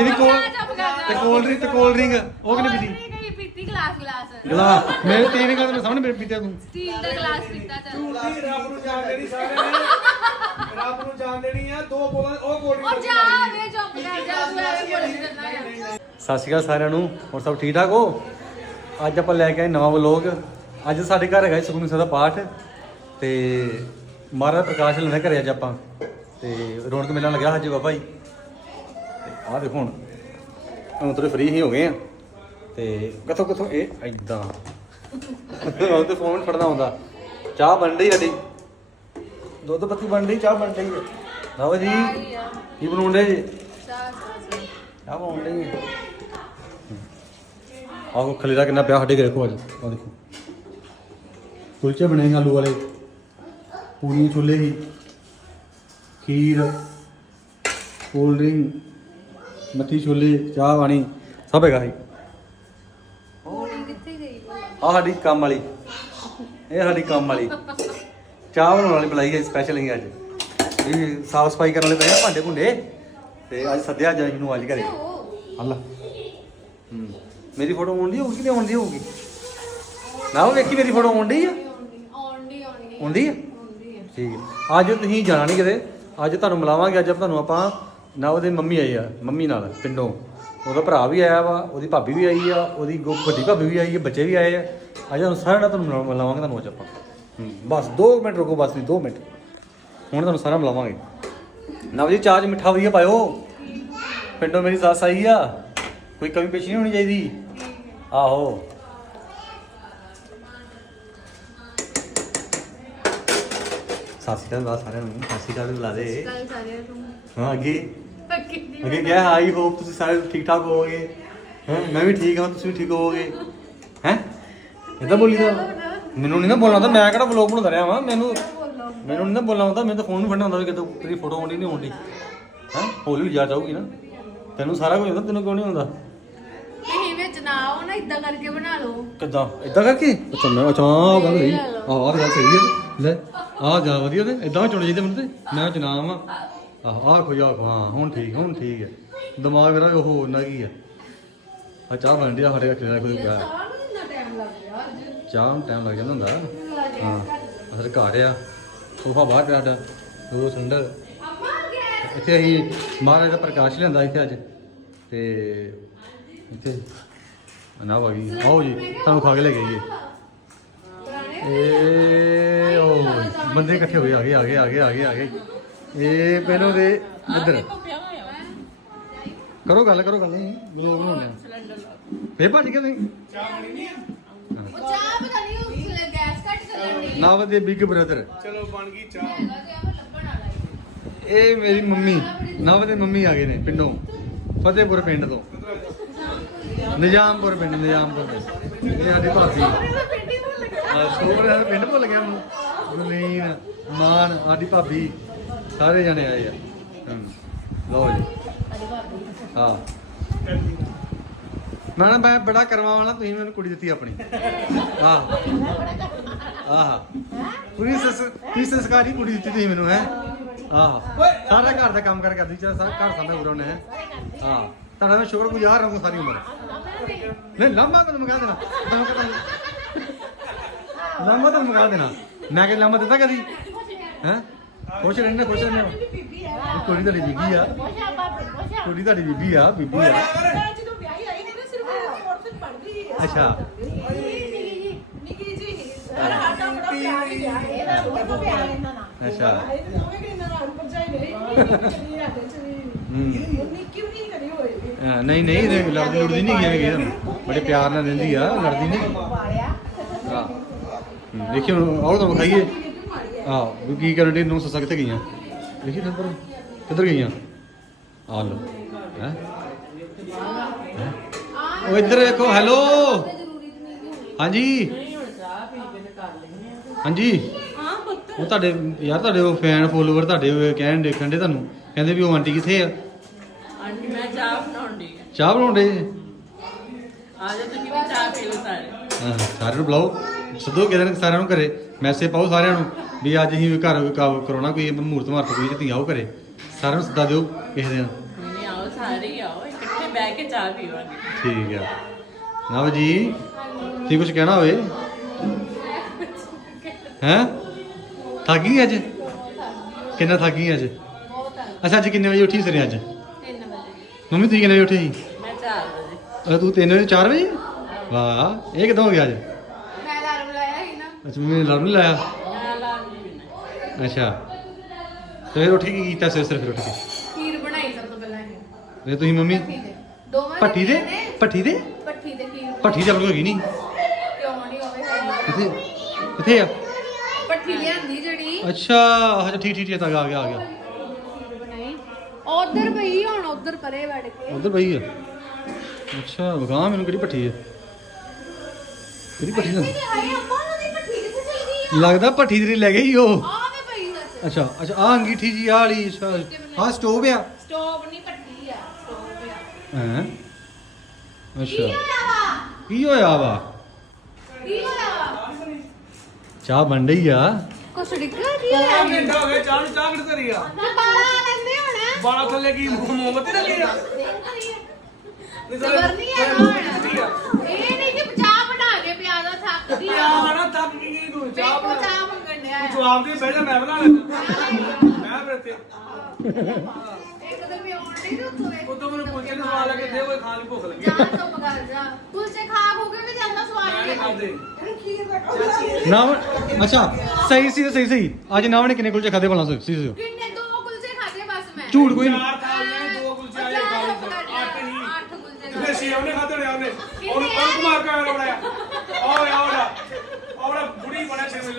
ਜਿਹੜੀ ਕੋਲ ਤੇ ਕੋਲ ਡਰਿੰਕ ਤੇ ਕੋਲ ਡਰਿੰਕ। ਉਹ ਕਿਨੇ ਪੀਤੀ? ਪੀਤੀ ਪੀਤੀ ਗਲਾਸ ਗਲਾਸ। ਗਲਾ ਮੇਰੇ ਤੀਨ ਗੱਲ ਮੈਂ ਸਾਹਮਣੇ ਪੀਤੇ ਤੂੰ। ਸਟੀਲ ਦਾ ਗਲਾਸ ਪੀਤਾ ਚੱਲ। ਝੂਠੀ ਰੱਬ ਨੂੰ ਜਾਣ ਦੇਣੀ ਸਾਰਿਆਂ ਨੇ? ਰੱਬ ਨੂੰ ਜਾਣ ਦੇਣੀ ਆ ਦੋ ਬੋਲਾਂ ਉਹ ਕੋਲ ਉਹ ਜਾ ਵੇ ਚੁੱਪ ਕਰ ਜਾ ਤੂੰ ਐਵੇਂ ਬੋਲੀ ਜਾਂਦਾ ਆ। ਸਤਿ ਸ਼੍ਰੀ ਅਕਾਲ ਸਾਰਿਆਂ ਨੂੰ। ਹੋਰ ਸਭ ਠੀਕ ਠਾਕ ਹੋ? ਅੱਜ ਆਪਾਂ ਲੈ ਕੇ ਆਏ ਨਵਾਂ ਵਲੋਗ। ਅੱਜ ਸਾਡੇ ਘਰ ਹੈਗਾ ਸੁਖਮਨੀ ਸਾਹਿਬ ਦਾ ਪਾਠ। ਤੇ ਮਹਾਰਾਜ ਪ੍ਰਕਾਸ਼ ਲੈਣਾ ਘਰੇ ਅੱਜ ਆਪਾਂ। ਤੇ ਰੌਣਕ ਮੇਲਾ ਲੱਗਿਆ ਅੱਜ ਬਾਬਾ ਜੀ। ਤੇ ਦੇਖੋ ਹੁਣ। ਹੁਣ ਥੋੜੇ ਫ੍ਰੀ ਹੀ ਹੋ ਗਏ ਆ। ਤੇ ਕਿੱਥੋਂ ਕਿੱਥੋਂ? ਇਹ ਐਦਾਂ ਉਹ ਤੇ ਫੋਨ ਫੜਨਾ ਹੁੰਦਾ ਚਾਹ ਬਣ ਰਹੀ ਸਾਡੀ। ਦੁੱਧ ਪੱਤੀ ਬਣ ਰਹੀ, ਚਾਹ ਬਣ ਰਹੀ ਹੈ। ਲਓ ਜੀ, ਕੀ ਬਣਾਉਂਦੇ ਜੀ? ਚਾਹ ਬਣਾਉਣ ਰਹੀ ਆਹ ਆਹੋ ਖਲੀਰਾ ਕਿੰਨਾ ਪਿਆ ਸਾਡੇ ਘਰੇ ਕੋ ਅੱਜ। ਆਹ ਦੇਖੋ। ਕੁਲਚੇ ਬਣੇ ਆਲੂ ਵਾਲੇ। ਪੂਰੀ ਛੋਲੇ ਸੀ। ਖੀਰ, ਕੋਲਡ ਡਰਿੰਕ। ਮੱਠੀ ਛੋਲੇ ਚਾਹ ਪਾਣੀ ਸਭ ਹੈਗਾ ਗਈ ਆਹ ਸਾਡੀ ਕੰਮ ਵਾਲੀ। ਇਹ ਸਾਡੀ ਕੰਮ ਵਾਲੀ। ਚਾਹ ਬਣਾਉਣ ਵਾਲੀ ਬੁਲਾਈ ਹੈ ਸਪੈਸ਼ਲ ਹੀ ਅੱਜ। ਇਹ ਸਾਫ਼ ਸਫ਼ਾਈ ਕਰਨ ਵਾਲੇ ਪਏ ਆ ਭਾਂਡੇ ਭੁੰਡੇ। ਤੇ ਅੱਜ ਸੱਦਿਆ ਅੱਜ ਨੂੰ ਅੱਜ ਘਰੇ। ਹੱਲਾ ਹੂੰ। ਮੇਰੀ ਫੋਟੋ ਆਉਂਦੀ ਹੋਊਗੀ ਕਿ ਨਹੀਂ ਆਉਂਦੀ ਹੋਊਗੀ? ਨਾ ਉਹ ਵੇਖੀ ਮੇਰੀ ਫੋਟੋ ਆਉਂਦੀ ਆ। ਆਉਂਦੀ ਆਉਂਦੀ ਆਉਂਦੀ ਆ? ਠੀਕ ਹੈ ਅੱਜ ਤੁਸੀਂ ਜਾਣਾ ਨਹੀਂ ਕਿਤੇ। ਅੱਜ ਤੁਹਾਨੂੰ ਮਿਲਾਵਾਂਗੇ ਅੱਜ ਤੁਹਾਨੂੰ ਆਪਾਂ ਨਾ ਉਹਦੇ ਮੰਮੀ ਆਈ ਆ ਮੰਮੀ ਨਾਲ ਪਿੰਡੋਂ। ਉਹਦਾ ਭਰਾ ਵੀ ਆਇਆ ਵਾ ਉਹਦੀ ਭਾਬੀ ਵੀ ਆਈ ਆ ਉਹਦੀ ਗੋ- ਵੱਡੀ ਭਾਬੀ ਵੀ ਆਈ ਆ ਬੱਚੇ ਵੀ ਆਏ ਆ। ਅੱਜ ਤੁਹਾਨੂੰ ਸਾਰਿਆਂ ਨਾਲ ਤੁਹਾਨੂੰ ਮਿਲਾ- ਮਿਲਾਵਾਂਗੇ ਤੁਹਾਨੂੰ ਅੱਜ ਆਪਾਂ। ਹੂੰ, ਬਸ 2 ਮਿੰਟ ਰੁਕੋ ਬਸ ਨਹੀਂ 2 ਮਿੰਟ। ਹੁਣ ਤੁਹਾਨੂੰ ਸਾਰਾ ਮਿਲਾਵਾਂਗੇ। ਨਵ ਜੀ ਚਾਹ 'ਚ ਮਿੱਠਾ ਵਧੀਆ ਪਾਇਓ। ਪਿੰਡੋਂ ਮੇਰੀ ਸੱਸ ਆਈ ਆ। ਕੋਈ ਕਮੀ ਪੇਸ਼ੀ ਨਹੀਂ ਹੋਣੀ ਚਾਹੀਦੀ? ਆਹੋ। ਸਤਿ ਸ਼੍ਰੀ ਅਕਾਲ ਸਾਰਿਆਂ ਨੂੰ ਸਤਿ ਸ਼੍ਰੀ ਅਕਾਲ ਬੁਲਾ ਦੇ ਕੱਲ ਹਾਂ ਅੱਗੇ। ਅੱਗੇ ਕਿਹਾ ਆਈ ਹੋਪ ਤੁਸੀਂ ਸਾਰੇ ਠੀਕ ਠਾਕ ਹੋਵੋਗੇ। ਹੈ ਮੈਂ ਵੀ ਠੀਕ ਹਾਂ ਤੁਸੀਂ ਵੀ ਠੀਕ ਹੋਵੋਗੇ। ਹੈ? ਇਦਾਂ ਬੋਲੀ ਦਾ ਮੈਨੂੰ ਨਹੀਂ ਨਾ ਬੋਲਣਾ ਤਾਂ ਮੈਂ ਕਿਹੜਾ ਵਲੋਗ ਬਣਾਉਂਦਾ ਰਿਹਾ ਵਾਂ? ਮੈਨੂੰ ਮੈਨੂੰ ਨਹੀਂ ਨਾ ਬੋਲਣਾ ਹੁੰਦਾ ਮੈਨੂੰ ਤਾਂ ਫੋਨ ਵੀ ਫੜਨਾ ਹੁੰਦਾ ਵੀ ਕਿਤੇ ਤੇਰੀ ਫੋਟੋ ਆਉਂਦੀ ਨਹੀਂ ਆਉਂਦੀ ਹੈ? ਹੌਲੀ ਹੌਲੀ ਜਾ ਜਾਊਗੀ ਨਾ। ਤੈਨੂੰ ਸਾਰਾ ਕੁਝ ਹੁੰਦਾ ਤੈਨੂੰ ਕਿਉਂ ਨਹੀਂ ਹੁੰਦਾ? ਇਹ ਵਿੱਚ ਨਾ ਆਓ ਨਾ ਇਦਾਂ ਕਰਕੇ ਬਣਾ ਲਓ। ਕਿੱਦਾਂ? ਇਦਾਂ ਕਰਕੇ? ਅੱਛਾ ਮੈਂ ਅੱਛਾ ਆਹ ਗੱਲ ਸਹੀ। ਆਹ ਆਹ ਗੱਲ ਸਹੀ ਹੈ ਲੈ ਆਹ ਜਾ ਵਧੀਆ ਤੇ ਇਦਾਂ ਚੁਣ ਜਾਈਦੇ ਮੈਨੂੰ ਤੇ। ਮੈਂ ਚਨਾਮ ਆ। ਆਹ ਆਹ ਖੋ ਜਾ ਹਾਂ ਹੁਣ ਠੀਕ ਹੁਣ ਠੀਕ ਹੈ ਦਿਮਾਗ ਮੇਰਾ ਉਹ ਨਾ ਕੀ ਆ। ਆ ਚਾਹ ਬਣ ਰਹੀ ਆ ਸਾਡੇ ਖਿਲਾ ਕੋਈ ਪਿਆ ਚਾਹ ਨੂੰ ਟਾਈਮ ਲੱਗ ਜਾਂਦਾ ਹੁੰਦਾ। ਹਾਂ ਅਸਲ ਘਰ ਆ। ਸੋਫਾ ਬਾਹਰ ਪਿਆ ਸਾਡਾ ਦੋ ਗਿਆ ਇੱਥੇ ਅਸੀਂ ਮਹਾਰਾਜ ਦਾ ਪ੍ਰਕਾਸ਼ ਲਿਆਂਦਾ ਇੱਥੇ ਅੱਜ। ਤੇ ਇੱਥੇ ਨਾ ਵਗੀ ਆਓ ਜੀ ਤੁਹਾਨੂੰ ਖਾ ਕੇ ਲੈ ਜੀ ਇਹ ਬੰਦੇ ਇਕੱਠੇ ਹੋਏ ਆ ਗਏ ਆ ਗਏ ਆ ਗਏ ਆ ਗਏ ਆ ਗਏ। ਇਹ ਪਹਿਲੋਂ ਦੇ ਇੱਧਰ। ਕਰੋ ਗੱਲ ਕਰੋ ਗੱਲ ਨਹੀਂ ਬਲੋਗ ਬਣਾਉਣੇ ਆ। ਫੇ ਭੱਜ ਕੇ ਨਹੀਂ ਉਹ ਚਾਹ ਪਤਾ ਨਹੀਂ ਉਸ ਗੈਸ ਘੱਟ ਚੱਲਣ ਦੀ ਨਾਮ ਦੇ ਬਿਗ ਬ੍ਰਦਰ ਚਲੋ ਬਣ ਗਈ ਚਾਹ। ਇਹ ਮੇਰੀ ਮੰਮੀ ਨਵ ਦੇ ਮੰਮੀ ਆ ਗਏ ਨੇ ਪਿੰਡੋਂ। ਫਤਿਹਪੁਰ ਪਿੰਡ ਤੋਂ। ਨਿਜ਼ਾਮਪੁਰ ਪਿੰਡ ਨਿਜ਼ਾਮਪੁਰ ਪਿੰਡ। ਇਹ ਸਾਡੀ ਭਾਬੀ ਸੋਹਰੇ ਦਾ ਪਿੰਡ ਭੁੱਲ ਗਿਆ ਮੈਨੂੰ ਗੁਲੀਨ ਮਾਨ ਸਾਡੀ ਭਾਬੀ ਸਾਰੇ ਜਣੇ ਆਏ ਆ। ਹਮ, ਲਓ ਜੀ। ਹਾਂ। ਮੈਂ ਨਾ ਮੈਂ ਬੜਾ ਕਰਵਾਵਾਂ ਤੁਸੀਂ ਮੈਨੂੰ ਕੁੜੀ ਦਿੱਤੀ ਆਪਣੀ। ਆਹ ਆਹ ਪੂਰੀ ਸਸ ਪੂਰੀ ਸੰਸਕਾਰੀ ਕੁੜੀ ਦਿੱਤੀ ਤੁਸੀਂ ਮੈਨੂੰ ਹੈ? ਆਹ ਸਾਰਾ ਘਰ ਦਾ ਕੰਮ ਕਰ ਕਰਦੀ ਚਾ ਸਾਰਾ ਘਰ ਸਾਡਾ ਪੂਰਾ ਉਹਨੇ ਹੈ? ਹਾਂ। ਤੁਹਾਡਾ ਮੈਂ ਸ਼ੁਕਰਗੁਜ਼ਾਰ ਰਹੂੰਗਾ ਸਾਰੀ ਉਮਰ। ਨਹੀਂ ਲੰਮਾ ਤੈਨੂੰ ਮਗਾ ਦੇਣਾ। ਤੈਨੂੰ ਪਤਾ ਲੰਮਾ ਤੈਨੂੰ ਮਗਾ ਦੇਣਾ। ਮੈਂ ਕਿ ਲੰਮਾ ਦਿੱਤਾ ਕਦੀ? ਹੈ? ਖੁਸ਼ ਰਹਿਣਾ ਖੁਸ਼ ਰਹਿਣਾ ਕੁੜੀ ਤੁਹਾਡੀ ਬੀਬੀ ਆ। ਕੁੜੀ ਤੁਹਾਡੀ ਬੀਬੀ ਆ ਬੀਬੀ ਆ। ਅੱਛਾ। ਨਹੀਂ ਨਹੀਂ ਲੜਦੀ ਲੁੜਦੀ ਨਹੀਂ ਗਿਆ ਬੜੇ ਪਿਆਰ ਨਾਲ ਰਹਿੰਦੀ ਆ ਲੜਦੀ ਨਹੀਂ। ਦੇਖੀ ਹੁਣ ਆਓ ਤਾਂ ਵਿਖਾਈਏ। ਹਾਂ ਵੀ ਕੀ ਕਰਨ ਦੀ ਨੂੰ ਸੱਸਾਂ ਕਿੱਥੇ ਗਈਆਂ? ਦੇਖੀ ਨੰਬਰ? ਕਿੱਧਰ ਗਈਆਂ? ਆ ਲੋ ਹੈ? ਉਹ ਇੱਧਰ ਦੇਖੋ ਹੈਲੋ? ਹਾਂਜੀ? ਹਾਂਜੀ? ਉਹ ਤੁਹਾਡੇ ਯਾਰ ਤੁਹਾਡੇ ਉਹ ਫੈਨ ਫੋਲੋਵਰ ਤੁਹਾਡੇ ਉਹ ਕਹਿਣ ਦੇਖਣ ਦੇ ਤੁਹਾਨੂੰ। ਕਹਿੰਦੇ ਵੀ ਉਹ ਆਂਟੀ ਕਿੱਥੇ ਆ? ਆਂਟੀ ਮੈਂ ਚਾਹ ਬਣਾਉਣ ਦੀ ਚਾਹ ਬਣਾਉਂਦੇ ਆ ਜਾ ਤੁਸੀਂ ਵੀ ਚਾਹ ਪੀ ਲਓ ਸਾਰੇ। ਹਾਂ ਸਾਰਿਆਂ ਨੂੰ ਬੁਲਾਓ। ਸੱਦੋ ਕਿਸੇ ਦਿਨ ਸਾਰਿਆਂ ਨੂੰ ਘਰੇ ਮੈਸੇਜ ਪਾਓ ਸਾਰਿਆਂ ਨੂੰ ਵੀ ਅੱਜ ਅਸੀਂ ਘਰ ਕ- ਕਰਾਉਣਾ ਕੋਈ ਮਹੂਰਤ ਮਾਰਤ ਕੋਈ ਤੇ ਧੀਆਂ ਆਓ ਘਰੇ। ਸਾਰਿਆਂ ਨੂੰ ਸੱਦਾ ਦਿਓ ਕਿਸੇ ਦਿਨ। ਨਹੀਂ ਆਓ ਸਾਰੇ ਹੀ ਆਓ ਇਕੱਠੇ ਬਹਿ ਕੇ ਚਾਹ ਪੀਵਾਂਗੇ। ਠੀਕ ਆ। ਨਵ ਜੀ ਤੁਸੀਂ ਕੁਝ ਕਹਿਣਾ ਹੋਵੇ? ਹੈ? ਥੱਕੀ ਅੱਜ? ਕਿੰਨਾ ਥੱਕੀ ਅੱਜ? ਅੱਛਾ ਅੱਜ ਕਿੰਨੇ ਵਜੇ ਉੱਠੀ ਸਰੇ ਅੱਜ? 3 ਵਜੇ। ਮੰਮੀ ਤੁਸੀਂ ਕਿੰਨੇ ਵਜੇ ਉੱਠੀ ਸੀ ਮੈਂ 4 ਵਜੇ। ਅਰੇ ਤੂੰ 3 ਵਜੇ 4 ਵਜੇ? ਵਾਹ ਇਹ ਕਿਦਾਂ ਹੋ ਗਿਆ ਅੱਜ ਮੈਂ ਅਲਾਰਮ ਲਾਇਆ ਸੀ ਨਾ ਅੱਛਾ ਮੰਮੀ ਨੇ ਅਲਾਰਮ ਨਹੀਂ ਲਾਇਆ? ਨਾ ਲਾ ਨਹੀਂ ਬਿਨਾ ਅੱਛਾ। ਤੇ ਫਿਰ ਉੱਠ ਕੇ ਕੀ ਕੀਤਾ ਸਵੇਰੇ ਸਵੇਰੇ ਫਿਰ ਉੱਠ ਕੇ? ਖੀਰ ਬਣਾਈ ਸਭ ਤੋਂ ਪਹਿਲਾਂ ਇਹ। ਤੇ ਤੁਸੀਂ ਮੰਮੀ ਭੱਠੀ ਦੇ। ਦੋਵਾਂ ਭੱਠੀ ਦੇ? ਨੇ। ਭੱਠੀ ਦੇ? ਭੱਠੀ ਦੇ ਖੀਰ ਹੈਗੀ ਨਹੀਂ ਕਿਉਂ ਨਹੀਂ ਹੋਵੇ ਹੈਗੀ। ਕਿੱਥੇ? ਕਿੱਥੇ ਆ? ਭੱਠੀ ਲਿਆਂਦੀ ਜਿਹੜੀ। ਅੱਛਾ ਅੱਛਾ ਠੀਕ ਠੀਕ ਠੀਕ ਆ ਗਿਆ ਆ ਗਿਆ ਖੀਰ ਬਣਾਈ। ਉਧਰ ਪਈ ਹੁਣ ਉਧਰ ਪਰੇ ਵੜ ਕੇ। ਉਧਰ ਪਈ ਆ? ਅੱਛਾ ਵਗਾ ਮੈਨੂੰ ਕਿਹੜੀ ਭੱਠੀ ਹੈ ਕਿਹੜੀ ਇੱਥੇ ਆਏ ਲੱਗਦਾ ਭੱਠੀ ਤੇਰੀ ਲੈ ਗਈ ਉਹ? ਆ ਵੇ ਪਈ ਦੱਸ ਅੱਛਾ ਅੱਛਾ ਆ ਅੰਗੀਠੀ ਜੀ ਆ ਵਾਲੀ ਆ ਸਟੋਵ ਆ? ਸਟੋਵ ਨਹੀਂ ਭੱਠੀ ਆ ਸਟੋਵ ਆ। ਹੈ? ਕੀ ਅੱਛਾ ਹੋਇਆ ਵਾ? ਕੀ ਹੋਇਆ ਵਾ? ਕੀ ਹੋਇਆ ਵਾ? ਚਾਹ ਬਣ ਰਹੀ ਆ? ਕੁਛ ਡਿੱਗਾ ਕੀ ਚਾਹ ਹੋਇਆ ਘੰਟਾ ਹੋ ਗਿਆ ਚਾਹ ਨੂੰ ਚਾਹ ਕਿੱਥੇ ਧਰੀ ਆ। ਬਾਲਾ ਲੈਂਦੇ ਹੁਣ। ਬਾਲਾ ਥੱਲੇ ਕੀ ਮੋਮਬਤੀ ਲੱਗੀ ਆ? ਸਬਰ ਨਹੀਂ ਹੈਗਾ ਹੁਣ ਇਹ ਨਹੀਂ ਕਿ ਚਾਹ ਬਣਾ ਕੇ ਪਿਆ ਦੋ ਥੱਕਦੀ ਆ ਬਣਾ ਤੱਕ ਕੀ ਕੀ ਤੂੰ ਚਾਹ ਚਾਹ ਬਣਾ ਚਾਹ ਮੰਗਣ ਡਿਆ ਤੂੰ ਜਵਾਬ ਦੇ ਬਹਿ ਜਾ ਮੈਂ ਬਣਾ ਲੈਂਦਾ। ਮੈਂ ਫਿਰ ਇੱਥੇ। ਇੱਕ ਦਿਨ ਵੀ ਆਉਣ ਨਹੀਂ ਉੱਤੋਂ ਵੇ ਉਦੋਂ ਮੈਨੂੰ ਪੁੱਛੇ ਨੂੰ ਸਵਾਲ ਆ ਕੇ ਦੇ ਕੋਈ ਖਾਣ ਦੀ ਭੁੱਖ ਲੱਗੀ। ਜਾ ਚੁੱਪ ਕਰ ਜਾ। ਕੁਲਚੇ ਖਾ ਖੂ ਕੇ ਵੀ ਜਾਂਦਾ ਮੈਂ ਸਵਾਦ ਨਹੀਂ ਖਾਦੇ। ਨਾ ਅੱਛਾ ਸਹੀ ਸੀ ਸਹੀ ਸਹੀ ਅੱਜ ਨਾਵ ਨੇ ਕਿੰਨੇ ਕੁਲਚੇ ਖਾਦੇ ਭਲਾ ਸੀ ਸੀ ਸੀ। ਕਿੰਨੇ? ਦੋ ਕੁਲਚੇ ਖਾਦੇ ਬਸ ਮੈਂ। ਝੂਠ ਕੋਈ ਨਹੀਂ। ਚਾਰ ਥਾਲੀਆਂ ਦੋ ਕੁਲਚੇ ਆਏ ਜਾ। ਅੱਠ ਨਹੀਂ ਅੱਠ ਕੁਲਚੇ ਖਾਦੇ। ਸੀ ਉਹਨੇ ਖਾਦੇ ਨੇ ਉਹਨੇ ਉਹਨੂੰ ਉਹਨੂੰ ਕੁਮਾਰ ਕਾ ਮੇਰਾ ਬਣਾਇਆ ਓਏ ਆਉੜਾ ਆਉੜਾ ਬੁੜੀ ਬਣਾ ਛੇ ਮਿਲਾ ਓਏ ਓਏ ਛੇ ਖਾਦੇ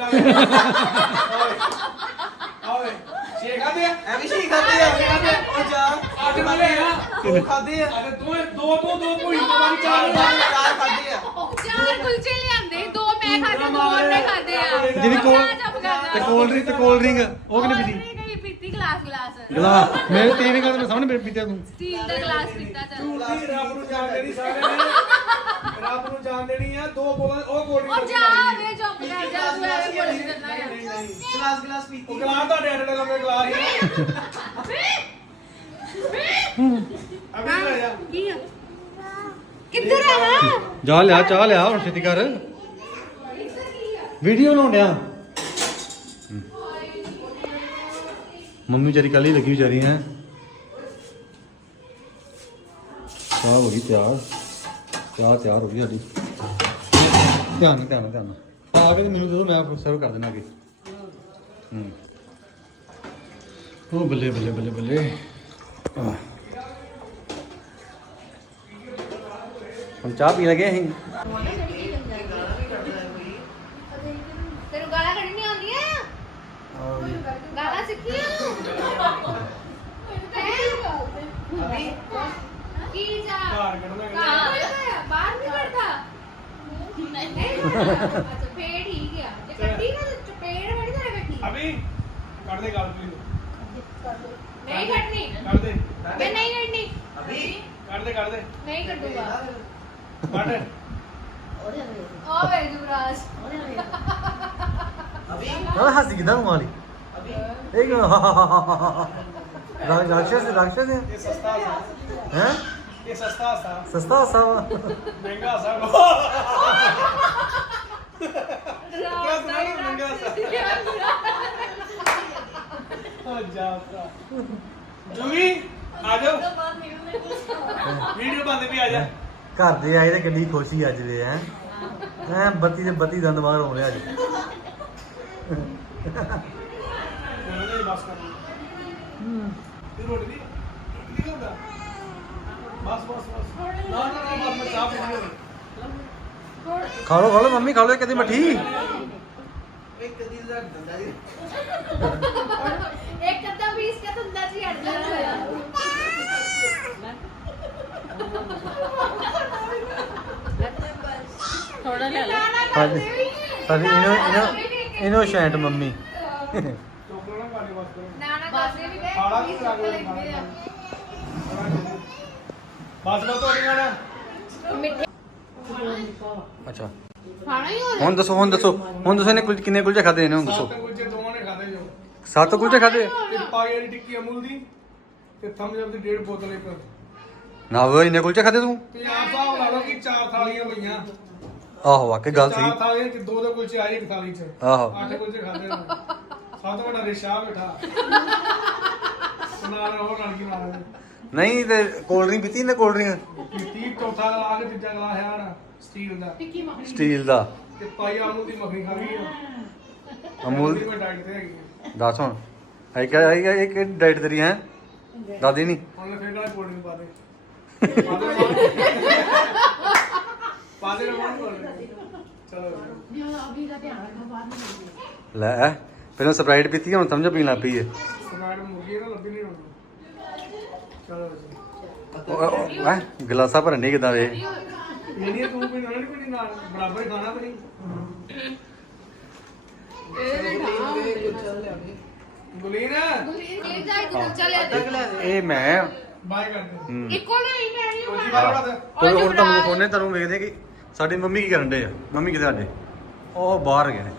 ਐਵੇਂ ਸੀ ਖਾਦੇ ਆ ਉਹ ਚਾਰ ਅੱਠ ਮਿਲੇ ਆ ਉਹ ਖਾਦੇ ਆ ਅਰੇ ਦੋ ਦੋ ਦੋ ਦੋ ਕੋਈ ਮਾਰੀ ਚਾਰ ਚਾਰ ਚਾਰ ਖਾਦੇ ਆ ਚਾਰ ਕੁਲਚੇ ਲਿਆਂਦੇ ਦੋ ਮੈਂ ਖਾਦੇ ਦੋ ਉਹਨੇ ਖਾਦੇ ਆ ਜਿਹੜੀ ਕੋਲ। ਤੇ ਕੋਲਡ ਡਰਿੰਕ ਤੇ ਕੋਲਡ ਡਰਿੰਕ। ਉਹ ਕਿਨੇ ਪੀਤੀ? ਪੀਤੀ ਗਲਾਸ ਗਲਾਸ। ਗਲਾ ਮੇਰੇ ਤੀਨ ਗੱਲ ਮੈਂ ਸਾਹਮਣੇ ਪੀਤਾ ਤੂੰ। ਸਟੀਲ ਦਾ ਗਲਾਸ ਪੀਤਾ ਚੱਲ। ਰੱਬ ਨੂੰ ਜਾਣ ਦੇਣੀ ਆ ਦੋ ਬੋਲਾਂ ਉਹ ਗੋਲੀ ਉਹ ਜਾ ਵੇ ਚੁੱਪ ਕਰ ਜਾ ਤੂੰ ਐਵੇਂ ਬੋਲੀ ਚੱਲਣਾ ਆ। ਗਲਾਸ ਗਲਾਸ ਉਹ ਪੀਤੀ ਗਲਾਸ ਦਾ ਡੈਡ ਦੇ ਲੰਮੇ ਗਲਾਸ ਹੀ ਅਬੇ ਲੈ ਜਾ। ਕੀ ਆ? ਕਿੱਧਰ ਆ? ਜਾ ਲਿਆ ਚਾਹ ਲਿਆ ਹੁਣ ਛੇਤੀ ਕਰ। ਵੀਡੀਓ ਬਣਾਉਣ ਡਿਆ। ਮੰਮੀ ਵਿਚਾਰੀ ਕੱਲ ਹੀ ਲੱਗੀ ਵਿਚਾਰੀ ਹੈ। ਚਾਹ ਹੋ ਗਈ ਤਿਆਰ। ਚਾਹ ਤਿਆਰ ਹੋ ਗਈ ਸਾਡੀ। ਧਿਆਨ ਨਾਲ ਧਿਆਨ ਨਾਲ ਧਿਆਨ ਨਾਲ। ਆ ਕੇ ਤੇ ਮੈਨੂੰ ਦੇ ਦਿਓ ਮੈਂ ਸਰਵ ਕਰ ਦੇਣਾ ਅੱਗੇ। ਹੂੰ। ਉਹ ਬੱਲੇ ਬੱਲੇ ਬੱਲੇ ਬੱਲੇ। ਆਹ। ਹੁਣ ਚਾਹ ਪੀ ਲਗੇ ਅਸੀਂ? ਤੈਨੂੰ ਗਾਲਾਂ ਕੱਢਣੀ ਆਉਂਦੀਆਂ? ਗਾਲਾਂ ਸਿੱਖੀਆਂ? ਹੈਂ? ਕੀ ਜਾ ਘਰ ਕੱਢਣਾ ਘਰ ਕੱਢਦਾ ਬਾਹਰ ਨਹੀਂ ਕੱਢਦਾ ਨਹੀਂ ਅੱਛਾ ਫੇਰ ਠੀਕ ਆ ਜੇ ਕੱਢੀ ਨਾ ਤੇ ਚਪੇੜ ਵੜੀ ਨਾ ਵੇਖੀ ਅਬੀ ਕੱਢ ਦੇ ਗੱਲ ਪਲੀਜ਼ ਨਹੀਂ ਕੱਢਣੀ। ਕੱਢ ਦੇ। ਮੈਂ ਨਹੀਂ ਕੱਢਣੀ। ਅਭੀ? ਕੱਢ ਦੇ ਕੱਢ ਦੇ। ਨਹੀਂ ਕੱਢੂਗਾ। ਕੱਢ। ਵੇ ਯੁਵਰਾਜ। ਅਭੀ? ਨਾ ਹੱਸੀ ਕਿਦਾਂ ਮਾਲੀ ਅਭੀ? ਇੱਕ ਰਾਕਸ਼ਸ ਰਾਕਸ਼ਸ ਹੈ ਇਹ ਸਸਤਾ ਸਾ। ਹੈ? ਇਹ ਸਸਤਾ ਸਾ। ਸਸਤਾ ਮਹਿੰਗਾ ਸਾ। ਕਿਆ ਸੁਣਾ ਮਹਿੰਗਾ ਸਾ। ਹੋ ਜਾ ਭਰਾ। ਜੂਵੀ ਆ ਜਾਓ। ਵੀਡੀਓ ਬੰਦ ਵੀ ਆ ਜਾ। ਘਰ ਦੇ ਆਏ ਤੇ ਕਿੰਨੀ ਖੁਸ਼ੀ ਅੱਜ ਦੇ ਹੈ। ਐ ਬੱਤੀ ਦੇ ਬੱਤੀ ਦੰਦ ਬਾਹਰ ਹੋ ਰਿਹਾ ਅੱਜ। ਬਸ ਕਰ ਤੂੰ ਰੋਟੀ ਨਹੀਂ ਰੋਟੀ ਨਹੀਂ ਬਸ ਬਸ ਬਸ। ਨਾ ਨਾ ਨਾ ਬਸ ਮੈਂ ਚਾਹ ਪੀਣੀ ਹੋਣੀ ਖਾ ਲੋ ਖਾ ਲੋ ਮੰਮੀ ਖਾ ਲੋ ਕਦੀ ਮਠੀ। ਇੱਕ ਦਿਨ ਦਾ ਦੰਦਾ ਜੀ। ਇੱਕ ਅੱਧਾ ਪੀਸ ਕੇ ਤੁੰਦਾ ਜੀ ਜਾਣਾ ਹੋਇਆ। ਥੋੜਾ ਲੈ ਲੈ ਨਾ ਸਾਡੀ inno inno innocent mummy. Chocolate ਨਾ ਨਾ ਕਰਦੇ ਵੀ ਖਾਣਾ ਆ। ਬਸ ਬਸ ਹੋ ਗਿਆ ਨਾ ਮਿੱਠੇ। ਅੱਛਾ। ਖਾਣਾ ਹੀ ਹੋ ਹੁਣ ਦੱਸੋ ਹੁਣ ਦੱਸੋ। ਹੁਣ ਦੱਸੋ ਇਹਨੇ ਕੁਲ ਕਿੰਨੇ ਕੁਲਚੇ ਖਾਦੇ ਨੇ ਹੁਣ ਦੱਸੋ। ਸੱਤ ਕੁਲਚੇ ਦੋਵਾਂ ਨੇ ਖਾਦੇ ਜੋ। ਸੱਤ ਕੁਲਚੇ ਖਾਦੇ ਤੇ ਪਾਈ ਵਾਲੀ ਟਿੱਕੀ ਅਮੁਲ ਦੀ ਤੇ ਥੰਮ ਜਬ ਦੀ ਡੇਢ ਬੋਤਲ ਇੱਕ। ਨਾ ਵੇ ਇੰਨੇ ਕੁਲਚੇ ਖਾਦੇ ਤੂੰ? ਪੰਜਾਬ ਹਿਸਾਬ ਲਾ ਲਓ ਕਿ ਚਾਰ ਥਾਲੀਆਂ ਪਈਆਂ। ਆਹੋ ਵਾਕਈ ਗੱਲ ਚਾਰ ਸਹੀ। ਥਾਲੀਆਂ ਚ ਦੋ ਦੋ ਕੁਲਚੇ ਆਏ ਇੱਕ ਥਾਲੀ ਚ। ਆਹੋ। ਅੱਠ ਕੁਲਚੇ ਖਾਦੇ ਨੇ ਸਭ ਤੋਂ ਵੱਡਾ ਰਿਸ਼ਾ ਬੈਠਾ ਨਾਲ ਉਹ ਨਾਲ। ਕੀ ਮਾਰ ਨਹੀਂ ਤੇ ਕੋਲਡ ਡਰਿੰਕ ਪੀਤੀ ਨੇ ਕੋਲਡ ਡਰਿੰਕ ਪੀਤੀ ਚੌਥਾ ਗਲਾ ਕੇ ਤੀਜਾ ਗਲਾ ਹੈ ਆਣਾ ਸਟੀਲ ਦਾ। ਟਿੱਕੀ ਮੱਖਣੀ? ਸਟੀਲ ਦਾ। ਤੇ ਪਾਈ ਆਲੂ ਦੀ ਮੱਖਣੀ ਖਾ ਗਈ ਆ। ਅਮੂਲ? ਦੀ ਕੋਈ ਡਾਈਟ ਤੇ ਹੈਗੀ ਆ। ਦੱਸ ਹੁਣ। ਹੈ ਕਿ ਹੈ ਕਿ ਇੱਕ ਡਾਈਟ ਤੇਰੀ ਹੈ? ਦਾਦੀ ਨਹੀਂ ਹੁਣ ਫੇਰ ਨਾਲ ਕੋਲਡ ਡਰਿੰਕ ਪਾ ਦੇ। ਪਾ ਦੇ ਪਾ ਦੇ ਰਮਾਨ ਕੋਲਡ ਡਰਿੰਕ। ਚਲੋ। ਜੀ। ਜੀ ਅਭੀ ਦਾ ਧਿਆਨ ਰੱਖੋ ਬਾਹਰ ਨਹੀਂ ਲੈ ਪਹਿਲਾਂ ਸਪਰਾਈਟ ਪੀਤੀ ਹੁਣ ਸਮਝ ਪੀਣ ਲੱਗ ਪਈ ਹੈ ਮੁਰਗੀ ਨਾ ਲੱਭੀ ਨਹੀਂ ਹੋਣੀ ਚਲੋ ਜੀ ਹੈਂ? ਗਲਾਸਾ ਭਰਨ ਨਹੀਂ ਕਿਦਾਂ ਵੇ? ਜਿਹੜੀ ਤੂੰ ਕੋਈ ਨਾਲ ਨਹੀਂ ਕੋਈ ਨਾਲ ਬਰਾਬਰ ਹੀ ਖਾਣਾ ਤੁਸੀਂ ਗੁਲੀਨ। ਇਹ ਜਾਈ ਤੇ ਮੈਂ ਬਾਏ ਕਰ ਦੇ। ਹੂੰ। ਇੱਕੋ ਨਹੀਂ ਮੈਂ ਨਹੀਂ ਹੋਰ ਤੁਹਾਨੂੰ ਵੇਖਦੇ ਕਿ ਸਾਡੀ ਮੰਮੀ ਕੀ ਕਰਨ ਡੇ ਆ? ਮੰਮੀ ਕਿਤੇ ਸਾਡੇ? ਉਹ ਬਾਹਰ ਗਏ ਨੇ।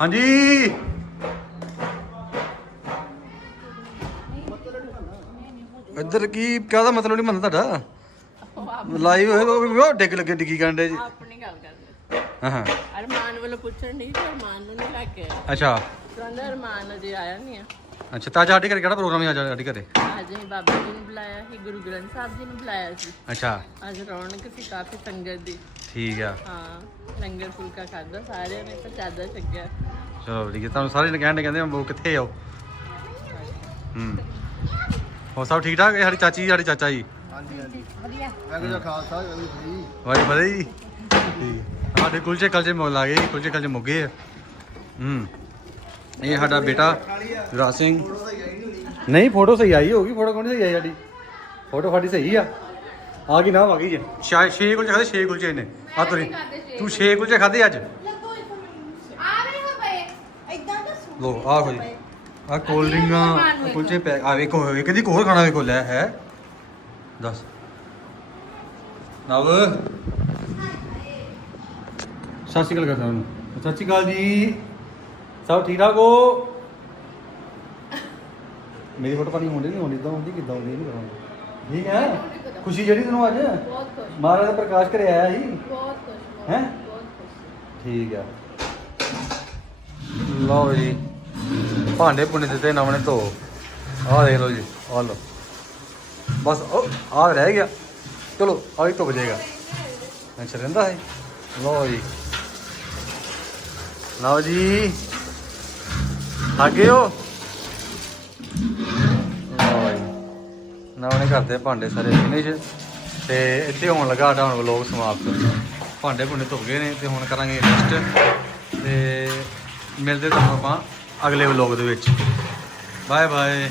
ਹਾਂਜੀ। ਇੱਧਰ ਕੀ ਕਾਹਦਾ ਮਤਲਬ ਨਹੀਂ ਮੰਨਦਾ ਤੁਹਾਡਾ? ਲਾਈਵ ਹੋਏ ਉਹ ਡਿੱਗ ਲੱਗੇ ਡਿੱਗੀ ਗੰਡੇ ਜੀ ਆਪਣੀ ਗੱਲ ਕਰਦੇ। ਹਾਂ ਹਾਂ। ਅਰਮਾਨ ਵੱਲੋਂ ਪੁੱਛਣ ਨਹੀਂ ਤੇ ਅਰਮਾਨ ਨੂੰ ਨਹੀਂ ਲੱਗ ਗਿਆ ਅੱਛਾ। ਕਹਿੰਦਾ ਅਰਮਾਨ ਅਜੇ ਆਇਆ ਨਹੀਂ ਆ। ਅੱਛਾ ਤਾਂ ਸਾਡੇ ਘਰੇ ਕਿਹੜਾ ਪ੍ਰੋਗਰਾਮ ਹੈ ਅੱਜ ਸਾਡੇ ਘਰੇ? ਅੱਜ ਅਸੀਂ ਬਾਬਾ ਜੀ ਨੂੰ ਬੁਲਾਇਆ ਸੀ ਗੁਰੂ ਗ੍ਰੰਥ ਸਾਹਿਬ ਜੀ ਨੂੰ ਬੁਲਾਇਆ ਸੀ। ਅੱਛਾ। ਅੱਜ ਰੌਣਕ ਸੀ ਕਾਫੀ ਸੰਗਤ ਦੀ। ਠੀਕ ਆ। ਹਾਂ ਲੰਗਰ ਫੁਲਕਾ ਖਾਦਾ ਸਾਰਿਆਂ ਨੇ ਪ੍ਰਸ਼ਾਦਾ ਛਕਿਆ। ਚਲੋ ਠੀਕ ਹੈ ਤੁਹਾਨੂੰ ਸਾਰੇ ਨੇ ਕਹਿਣ ਡੇ ਕਹਿੰਦੇ ਉਹ ਕਿੱਥੇ ਆਓ ਹੂੰ। ਹੋ ਸਭ ਠੀਕ ਠਾਕ? ਇਹ ਸਾਡੀ ਚਾਚੀ ਸਾਡੀ ਚਾਚਾ ਜੀ। ਹਾਂਜੀ ਹਾਂਜੀ। ਵਧੀਆ। ਵਾਹਿਗੁਰੂ ਜੀ ਕਾ ਖਾਲਸਾ ਵਾਹਿਗੁਰੂ ਜੀ ਕੀ ਜੀ ਠੀਕ ਸਾਡੇ ਕੁਲਚੇ ਕਲਚੇ ਮੁੱਲ ਆ ਗਏ ਕੁਲਚੇ ਕਲਚੇ ਮੁੱਗੇ ਆ। ਹੂੰ। ਇਹ ਸਾਡਾ ਬੇਟਾ ਵਿਰਾਜ ਸਿੰਘ। ਨਹੀਂ ਫੋਟੋ ਸਹੀ ਆਈ ਹੋਗੀ ਫੋਟੋ ਕੋਣ ਸਹੀ ਆਈ ਸਾਡੀ? ਫੋਟੋ ਸਾਡੀ ਸਹੀ ਆ। ਆ ਗਈ ਨਾ ਆ ਗਈ ਜੀ? ਸ਼ਾਇਦ 6 ਕੁਲਚੇ ਖਾਦੇ 6 ਕੁਲਚੇ ਨੇ ਆ ਤੁਰੀ ਤੂੰ 6 ਕੁਲਚੇ ਖਾਦੇ ਅੱਜ? ਆ ਰਹੇ ਹੋ ਬਈ ਇਦਾਂ ਦੱਸੋ ਲੋ ਆ ਖੋ ਜੀ ਆ ਕੋਲਡ ਡਰਿੰਕਾਂ ਕੁਲਚੇ ਪੈਕ ਆ ਵੇਖੋ ਵੇਖ ਕਹਿੰਦੀ ਹੋਰ ਖਾਣਾ ਵੇਖੋ ਲੈ ਹੈ। ਦੱਸ। ਨਵ। ਸਤਿ ਸ਼੍ਰੀ ਅਕਾਲ ਕਰਦਾ ਉਹਨੂੰ। ਸਤਿ ਸ਼੍ਰੀ ਅਕਾਲ ਜੀ। ਸਭ ਠੀਕ ਠਾਕ ਹੋ? ਮੇਰੀ ਫੋਟੋ ਪਾਣੀ ਹੁੰਦੀ ਨਹੀਂ ਹੁੰਦੀ ਤਾਂ ਹੁੰਦੀ ਕਿੱਦਾਂ ਹੁੰਦੀ ਨਹੀਂ ਕਰਾਂਗਾ ਠੀਕ ਹੈ? ਖੁਸ਼ੀ ਜਿਹੜੀ ਤੈਨੂੰ ਅੱਜ? ਬਹੁਤ ਖੁਸ਼। ਮਹਾਰਾਜ ਦਾ ਪ੍ਰਕਾਸ਼ ਕਰੇ ਆਇਆ ਸੀ? ਬਹੁਤ ਖੁਸ਼ ਹੈਂ? ਬਹੁਤ ਖੁਸ਼। ਠੀਕ ਆ। ਲਓ ਜੀ। ਭਾਂਡੇ ਪੁੰਨੇ ਦਿੱਤੇ ਨਵਨੇ ਧੋ। ਆਹ ਦੇਖ ਲਓ ਜੀ, ਆਹ ਲਓ। ਬਸ ਆਹ ਰਹਿ ਗਿਆ। ਚਲੋ, ਆਹ ਹੀ ਧੁੱਪ ਜਾਏਗਾ। ਅੱਛਾ ਰਹਿੰਦਾ ਹੈ ਲਓ ਜੀ। ਲਓ ਜੀ। ਆ ਗਏ ਹੋ? ਲਓ ਜੀ। ਨਵਨੇ ਕਰਦੇ ਭਾਂਡੇ ਸਾਰੇ ਫਿਨਿਸ਼ ਤੇ ਇੱਥੇ ਹੋਣ ਲੱਗਾ ਸਾਡਾ ਹੁਣ ਵਲੋਗ ਸਮਾਪਤ। ਭਾਂਡੇ ਭੁੰਡੇ ਧੁੱਪ ਗਏ ਨੇ ਤੇ ਹੁਣ ਕਰਾਂਗੇ ਰੈਸਟ। ਤੇ ਮਿਲਦੇ ਤੁਹਾਨੂੰ ਆਪਾਂ ਅਗਲੇ ਵਲੋਗ ਦੇ ਵਿੱਚ। Bye bye.